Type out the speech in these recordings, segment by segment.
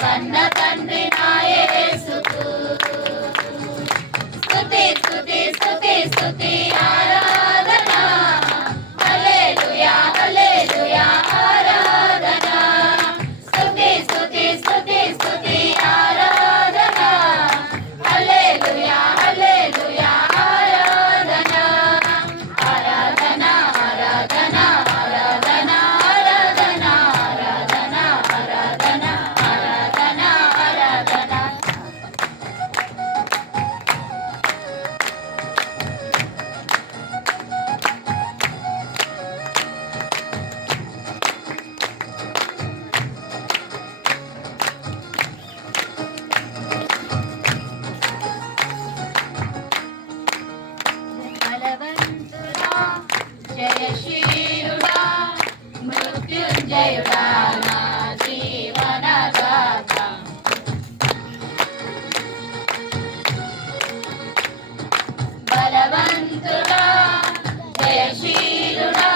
కన్న తండ్రి నా యేసుకు స్తుతి స్తుతి స్తుతి స్తుతి ఆరాధన హల్లెలూయా హల్లెలూయా ఆరాధన స్తుతి స్తుతి స్తుతి స్తుతి ఆరాధన హల్లెలూయా హల్లెలూయా ఆరాధన ఆరాధన ఆరాధన ఆరాధన ఆరాధన ఆరాధన ఆరాధన ఆరాధన ఆరాధన బలవంతుడా జయశీలుడా మృత్యుంజయుడా నా జీవనదాత బలవంతుడా జయశీలుడా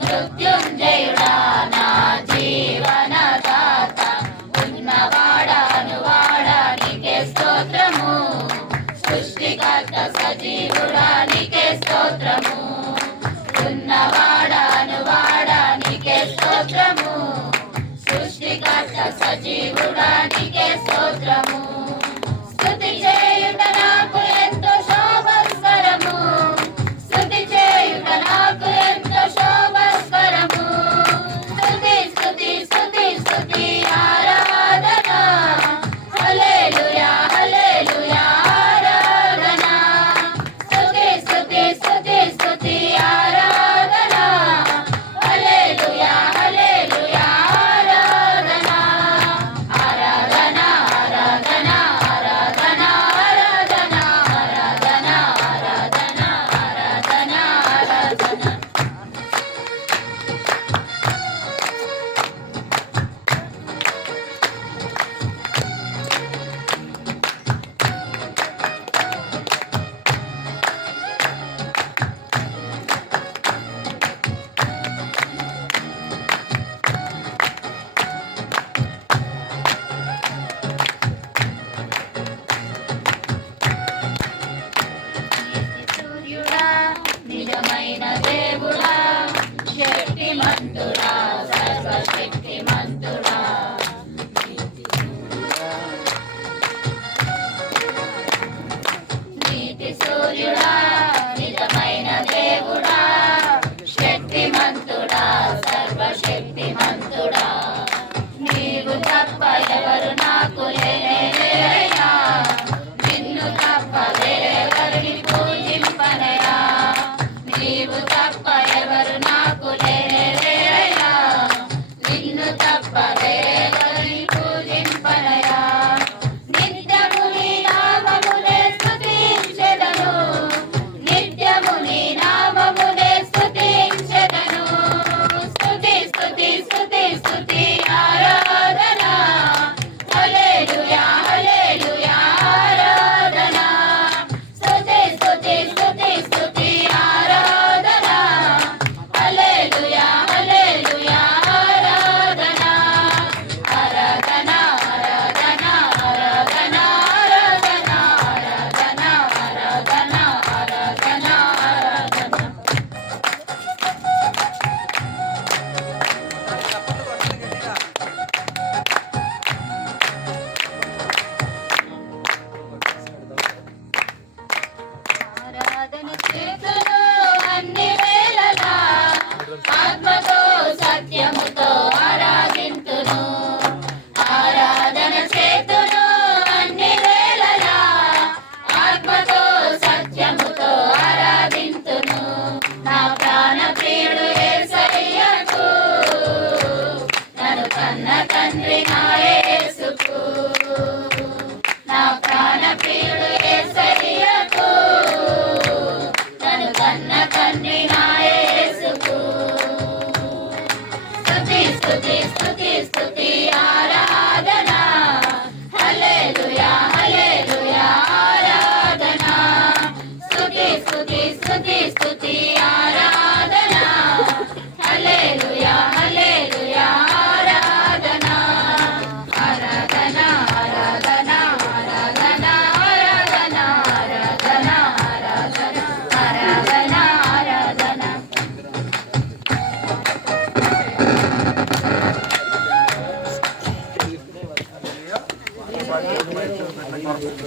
మృత్యుంజయుడా నా జీవనదాత ఉన్నవాడాను వాడానికే స్తోత్రము సృష్టికర్త సజీవుడానికే స్తోత్రము ఉన్నవాడాను వాడానికే స్తోత్రము సృష్టికర్త సజీవుడానికే స్తోత్రము స్తుతి చేయుట నాకు ఎంతో శోభస్కరము స్తుతి చేయుట నాకు ఎంతో శోభస్కరము స్తుతి స్తుతి స్తుతి స్తుతి ఆరాధన హల్లెలూయా హల్లెలూయా ఆరాధన స్తుతి స్తుతి స్తుతి స్తుతి ఆరాధన హల్లెలూయా హల్లెలూయా ఆరాధన కన్న తండ్రి నా యేసుకు, నా ప్రాణ ప్రియుడు యేసయ్యకు, నన్ను కన్న తండ్రి నా యేసుకు. స్తుతి స్తుతి స్తుతి స్తుతి ఆరాధన, హల్లెలూయా హల్లెలూయా ఆరాధన. స్తుతి స్తుతి స్తుతి స్తుతి ఆరాధన, హల్లెలూయా హల్లెలూయా ఆరాధన. ఆరాధన ఆరాధన ఆరాధన ఆరాధన ఆరాధన ఆరాధన ఆరాధన ఆరాధన.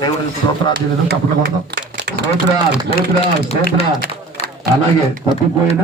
దేవుని స్తోత్రాలు తప్పకుండా స్తోత్రాలు స్తోత్రాలు స్తోత్రాలు. అలాగే తప్పిపోయిన